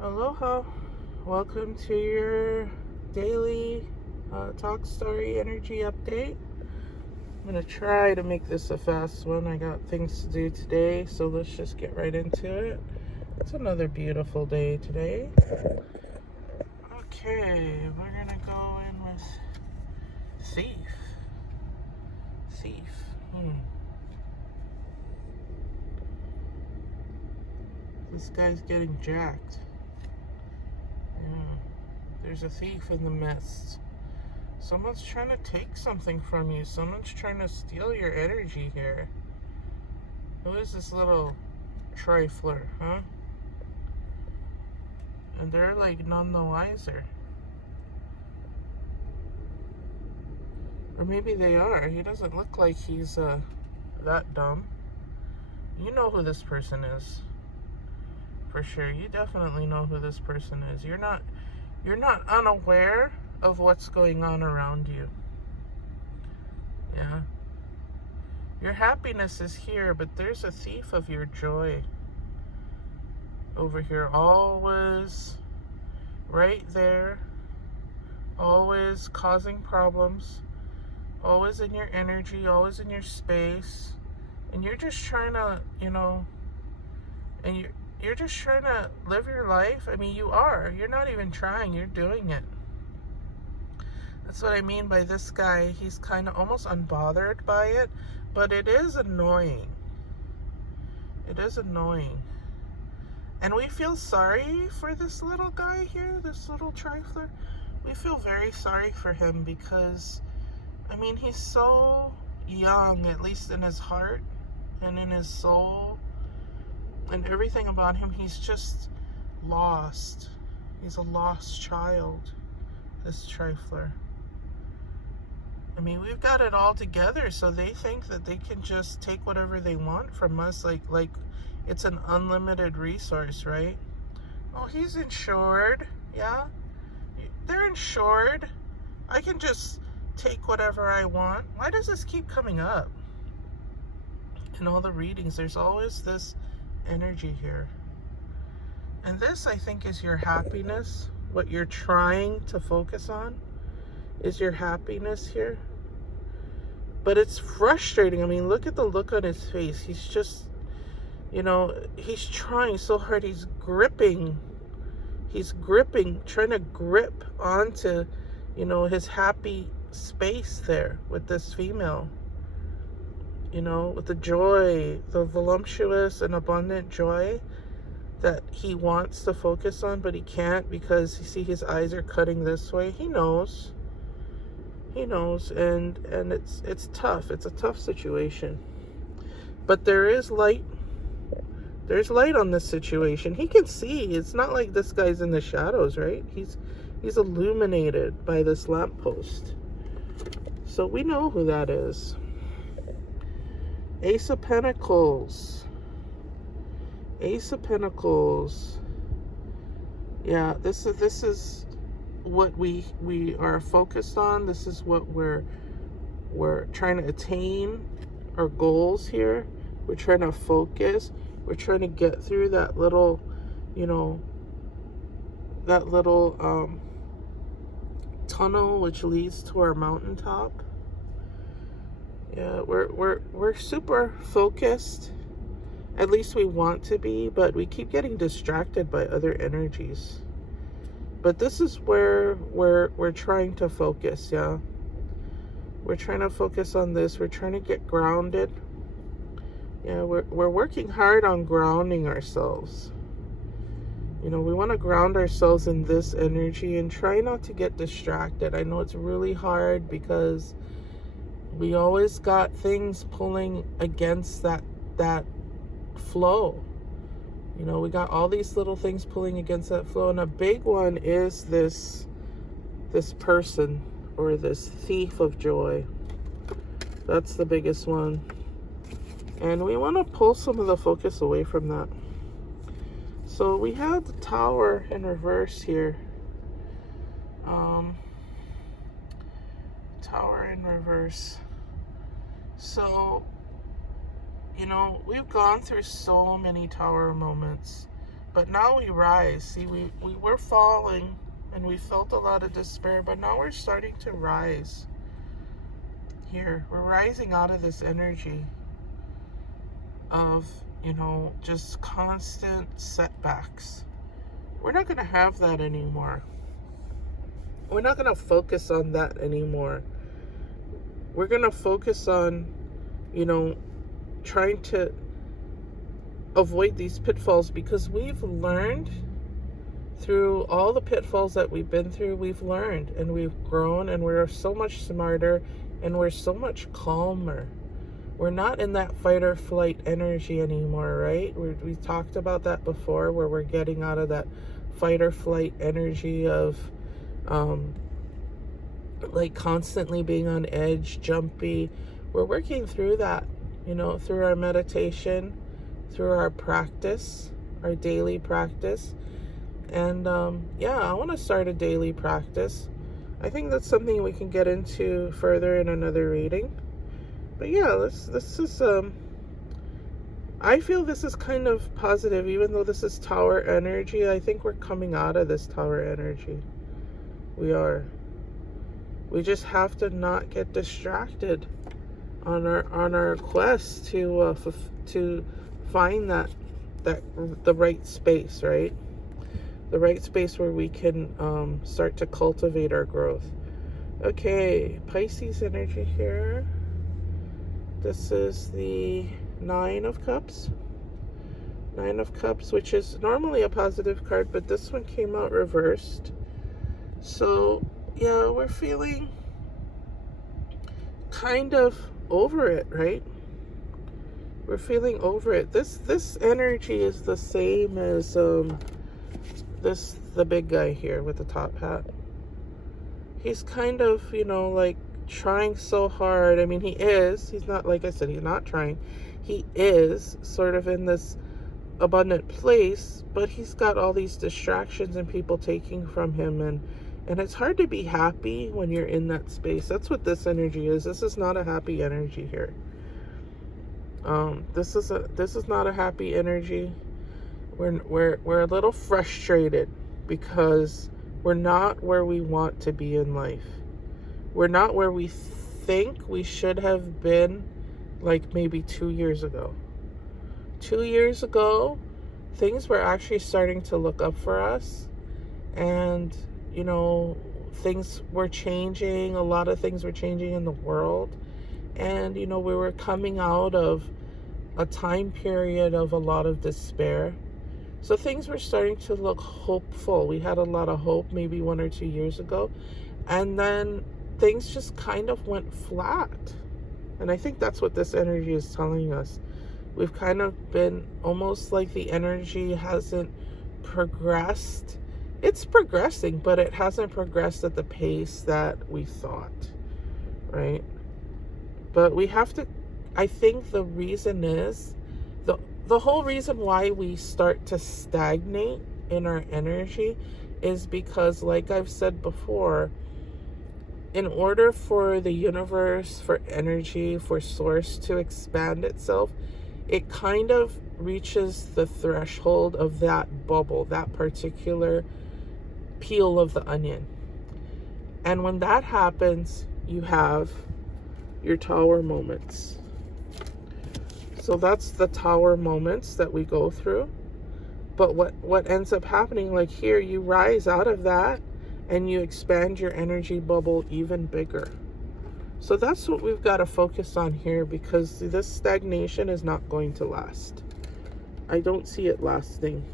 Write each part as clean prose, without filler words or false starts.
Aloha. Welcome to your daily talk story energy update. I'm going to try to make this a fast one. I got things to do today, so let's just get right into it. It's another beautiful day today. Okay, we're going to go in with Thief. Thief. This guy's getting jacked. Yeah. There's a thief in the midst. Someone's trying to take something from you. Someone's trying to steal your energy here. Who is this little trifler, huh? And they're like none the wiser. Or maybe they are. He doesn't look like he's that dumb. You know who this person is. For sure. You definitely know who this person is. You're not unaware of what's going on around you. Yeah. Your happiness is here, but there's a thief of your joy over here. Always right there. Always causing problems. Always in your energy. Always in your space. And you're just trying to, and you're just trying to live your life. I mean, you are. You're not even trying. You're doing it. That's what I mean by this guy. He's kind of almost unbothered by it. But it is annoying. It is annoying. And we feel sorry for this little guy here, this little trifler. We feel very sorry for him because, I mean, he's so young, at least in his heart and in his soul. And everything about him, he's just lost. He's a lost child, this trifler. I mean, we've got it all together, so they think that they can just take whatever they want from us, like it's an unlimited resource, right? Oh, he's insured, yeah? They're insured. I can just take whatever I want. Why does this keep coming up? In all the readings, there's always this energy here. And this, I think, is your happiness. What you're trying to focus on is your happiness here. But it's frustrating. I mean, look at the look on his face. He's just, he's trying so hard. He's gripping, trying to grip onto, his happy space there with this female. With the joy, the voluptuous and abundant joy that he wants to focus on, but he can't because, you see, his eyes are cutting this way. He knows, and it's tough. It's a tough situation. But there is light. There's light on this situation. He can see. It's not like this guy's in the shadows, right? He's illuminated by this lamppost. So we know who that is. Ace of Pentacles. Ace of Pentacles. Yeah, this is what we are focused on. This is what we're trying to attain, our goals here. We're trying to focus. We're trying to get through that little, tunnel which leads to our mountaintop. Yeah, we're super focused. At least we want to be, but we keep getting distracted by other energies. But this is where we're trying to focus, yeah. We're trying to focus on this. We're trying to get grounded. Yeah, we're working hard on grounding ourselves. We want to ground ourselves in this energy and try not to get distracted. I know it's really hard because we always got things pulling against that flow. We got all these little things pulling against that flow, and a big one is this person, or this thief of joy. That's the biggest one. And we want to pull some of the focus away from that. So we have the Tower in reverse here. Tower in reverse. So, we've gone through so many Tower moments. But now we rise. See, we were falling and we felt a lot of despair, but now we're starting to rise. Here, we're rising out of this energy of, just constant setbacks. We're not going to have that anymore. We're not going to focus on that anymore. We're going to focus on, trying to avoid these pitfalls, because we've learned through all the pitfalls that we've been through. We've learned and we've grown, and we're so much smarter and we're so much calmer. We're not in that fight or flight energy anymore, right? We talked about that before, where we're getting out of that fight or flight energy of like constantly being on edge, jumpy. We're working through that, through our meditation, through our practice, our daily practice. And I want to start a daily practice. I think that's something we can get into further in another reading. But yeah, this is I feel this is kind of positive, even though this is tower energy. I think we're coming out of this tower energy. We are. We just have to not get distracted on our quest to find the right space, right? The right space where we can start to cultivate our growth. Okay, Pisces energy here. This is the Nine of Cups. Nine of Cups, which is normally a positive card, but this one came out reversed. So, yeah, we're feeling kind of over it, right? We're feeling over it. This energy is the same as the big guy here with the top hat. He's kind of, like trying so hard. I mean, he's not, like I said, he's not trying. He is sort of in this abundant place, but he's got all these distractions and people taking from him, and it's hard to be happy when you're in that space. That's what this energy is. This is not a happy energy here. This is not a happy energy. We're a little frustrated because we're not where we want to be in life. We're not where we think we should have been, like maybe 2 years ago. 2 years ago, things were actually starting to look up for us, and things were changing. A lot of things were changing in the world, and we were coming out of a time period of a lot of despair. So things were starting to look hopeful. We had a lot of hope maybe 1 or 2 years ago, and then things just kind of went flat. And I think that's what this energy is telling us. We've kind of been almost like the energy hasn't progressed. It's progressing, but it hasn't progressed at the pace that we thought, right? But we have to, I think the reason is, the whole reason why we start to stagnate in our energy is because, like I've said before, in order for the universe, for energy, for source to expand itself, it kind of reaches the threshold of that bubble, that particular peel of the onion. And when that happens, you have your tower moments. So that's the tower moments that we go through. But what ends up happening, like here, you rise out of that and you expand your energy bubble even bigger. So that's what we've got to focus on here, because this stagnation is not going to last. I don't see it lasting.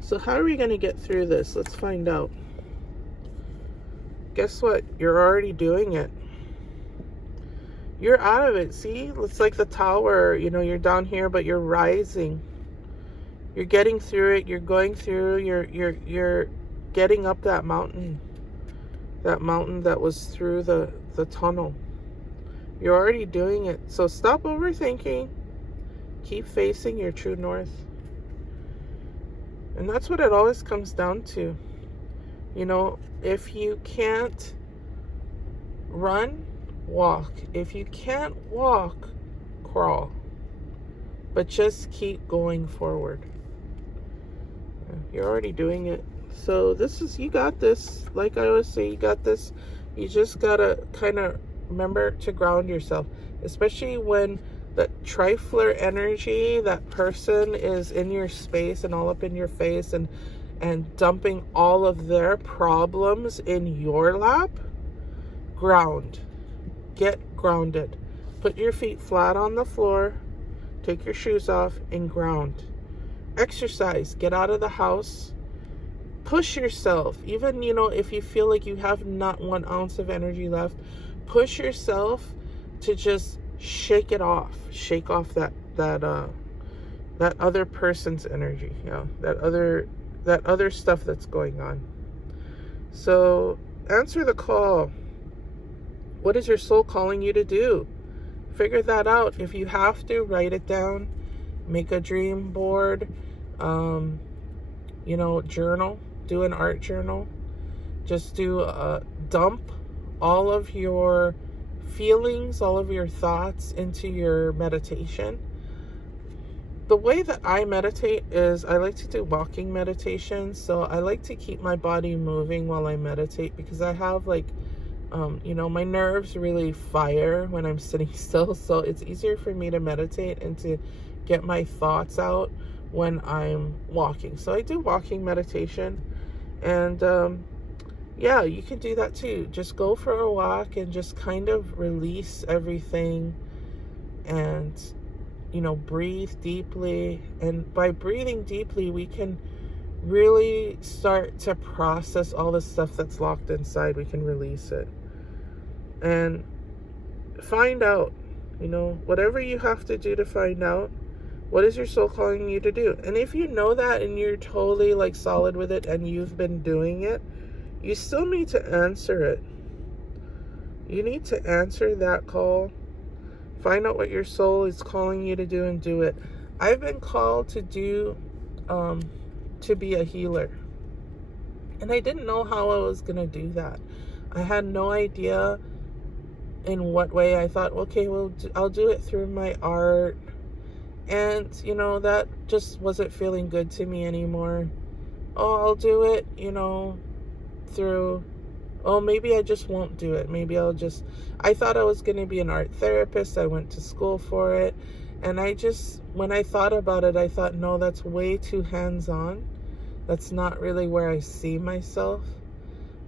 So how are we going to get through this? Let's find out. Guess what? You're already doing it. You're out of it. See, it's like the tower. You're down here, but you're rising. You're getting through it. You're going through. You're getting up that mountain. That mountain that was through the tunnel. You're already doing it. So stop overthinking. Keep facing your true north. And that's what it always comes down to. If you can't run, walk. If you can't walk, crawl. But just keep going forward. You're already doing it. So this is, you got this. Like I always say, you got this. You just gotta kind of remember to ground yourself, especially when the trifler energy, that person is in your space and all up in your face and dumping all of their problems in your lap. Ground. Get grounded. Put your feet flat on the floor. Take your shoes off and ground. Exercise. Get out of the house. Push yourself. Even, if you feel like you have not 1 ounce of energy left, push yourself to just shake it off. Shake off that other person's energy. That other stuff that's going on. So answer the call. What is your soul calling you to do? Figure that out. If you have to, write it down. Make a dream board. Journal. Do an art journal. Just dump all of your feelings, all of your thoughts into your meditation. The way that I meditate is I like to do walking meditation. So I like to keep my body moving while I meditate, because I have my nerves really fire when I'm sitting still. So it's easier for me to meditate and to get my thoughts out when I'm walking. So I do walking meditation. And you can do that too. Just go for a walk and just kind of release everything and, breathe deeply. And by breathing deeply, we can really start to process all the stuff that's locked inside. We can release it. And find out, whatever you have to do to find out, what is your soul calling you to do? And if you know that and you're totally solid with it and you've been doing it, you still need to answer it. You need to answer that call. Find out what your soul is calling you to do and do it. I've been called to be a healer. And I didn't know how I was going to do that. I had no idea in what way. I thought, okay, well, I'll do it through my art. And, that just wasn't feeling good to me anymore. Oh, I'll do it, through, maybe I just won't do it. Maybe I thought I was going to be an art therapist. I went to school for it. And when I thought about it, I thought, no, that's way too hands-on. That's not really where I see myself.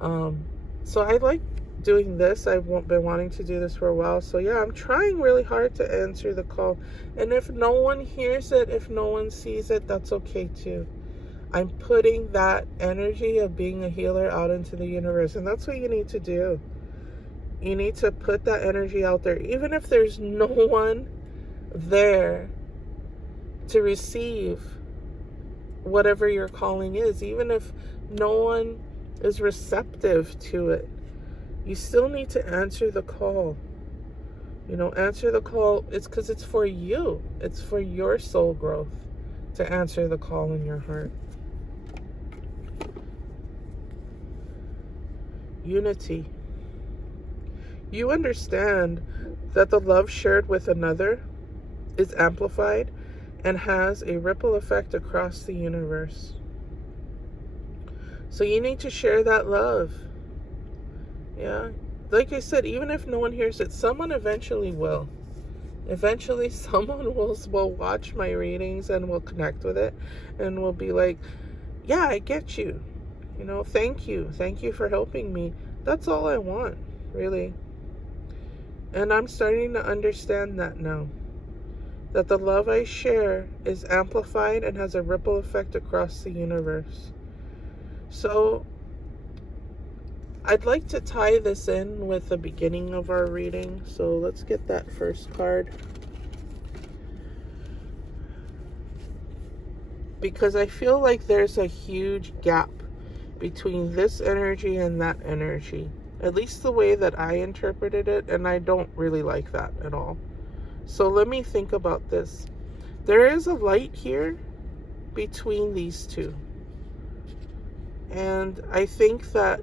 So I like doing this. I've been wanting to do this for a while. So yeah, I'm trying really hard to answer the call. And if no one hears it, if no one sees it, that's okay too. I'm putting that energy of being a healer out into the universe. And that's what you need to do. You need to put that energy out there. Even if there's no one there to receive whatever your calling is, even if no one is receptive to it, you still need to answer the call. Answer the call. It's because it's for you. It's for your soul growth to answer the call in your heart. Unity. You understand that the love shared with another is amplified and has a ripple effect across the universe. So you need to share that love. Yeah. Like I said, even if no one hears it, someone eventually will. Eventually someone will watch my readings and will connect with it and will be like, yeah, I get you. Thank you. Thank you for helping me. That's all I want, really. And I'm starting to understand that now. That the love I share is amplified and has a ripple effect across the universe. So I'd like to tie this in with the beginning of our reading. So let's get that first card. Because I feel like there's a huge gap between this energy and that energy. At least the way that I interpreted it, and I don't really like that at all. So let me think about this. There is a light here between these two. And I think that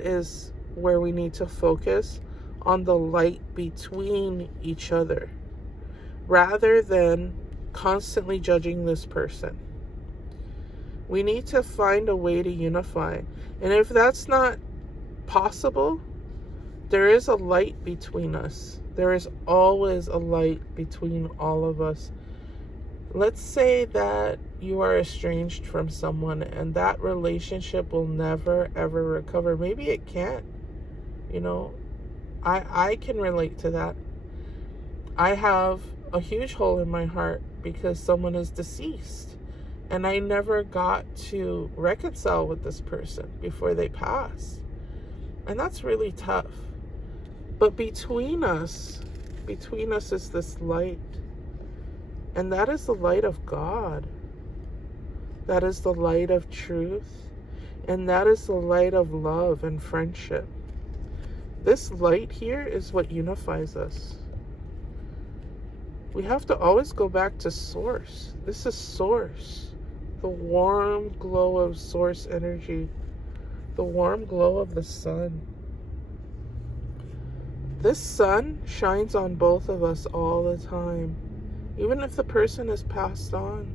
is where we need to focus, on the light between each other, rather than constantly judging this person. We need to find a way to unify. And if that's not possible, there is a light between us. There is always a light between all of us. Let's say that you are estranged from someone and that relationship will never ever recover. Maybe it can't. You know, I can relate to that. I have a huge hole in my heart because someone is deceased. And I never got to reconcile with this person before they pass. And that's really tough. But between us is this light. And that is the light of God. That is the light of truth. And that is the light of love and friendship. This light here is what unifies us. We have to always go back to source. This is source. The warm glow of source energy. The warm glow of the sun. This sun shines on both of us all the time. Even if the person has passed on,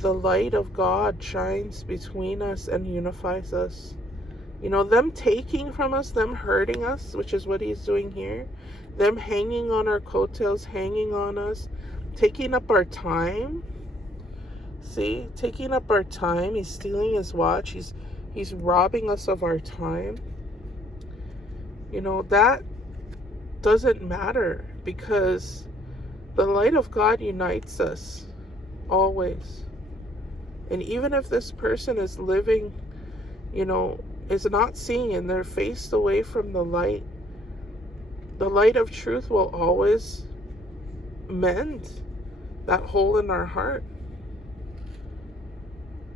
the light of God shines between us and unifies us. You know, them taking from us, them hurting us, which is what he's doing here, them hanging on our coattails, hanging on us, taking up our time. See, taking up our time. He's stealing his watch. He's robbing us of our time. You know, that doesn't matter because the light of God unites us always. And even if this person is living, you know, is not seeing and they're faced away from the light of truth will always mend that hole in our heart.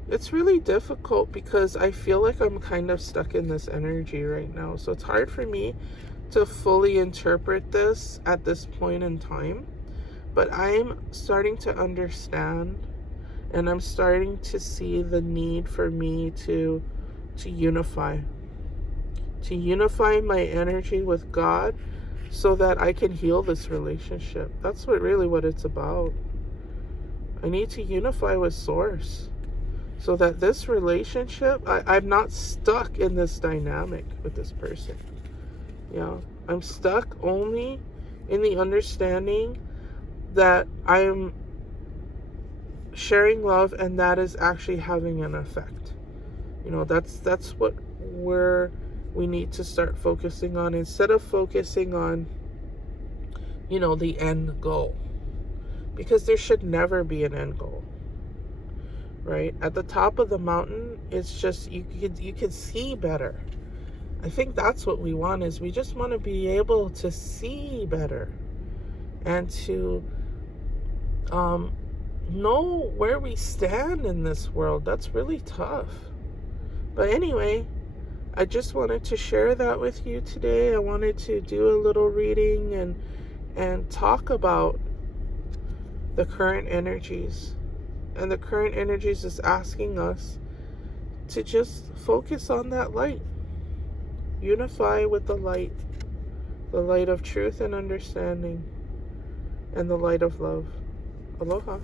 It's really difficult because I feel like I'm kind of stuck in this energy right now. So it's hard for me to fully interpret this at this point in time. But I'm starting to understand, and I'm starting to see the need for me to unify. To unify my energy with God so that I can heal this relationship. That's what it's about. I need to unify with Source so that this relationship, I'm not stuck in this dynamic with this person. Yeah, I'm stuck only in the understanding that I'm sharing love and that is actually having an effect. You know, that's what we need to start focusing on instead of focusing on, you know, the end goal. Because there should never be an end goal. Right? At the top of the mountain, it's just you can see better. I think that's what we want, is we just want to be able to see better and to know where we stand in this world. That's really tough. But anyway, I just wanted to share that with you today. I wanted to do a little reading and talk about the current energies. And the current energies is asking us to just focus on that light. Unify with the light of truth and understanding, and the light of love. Aloha.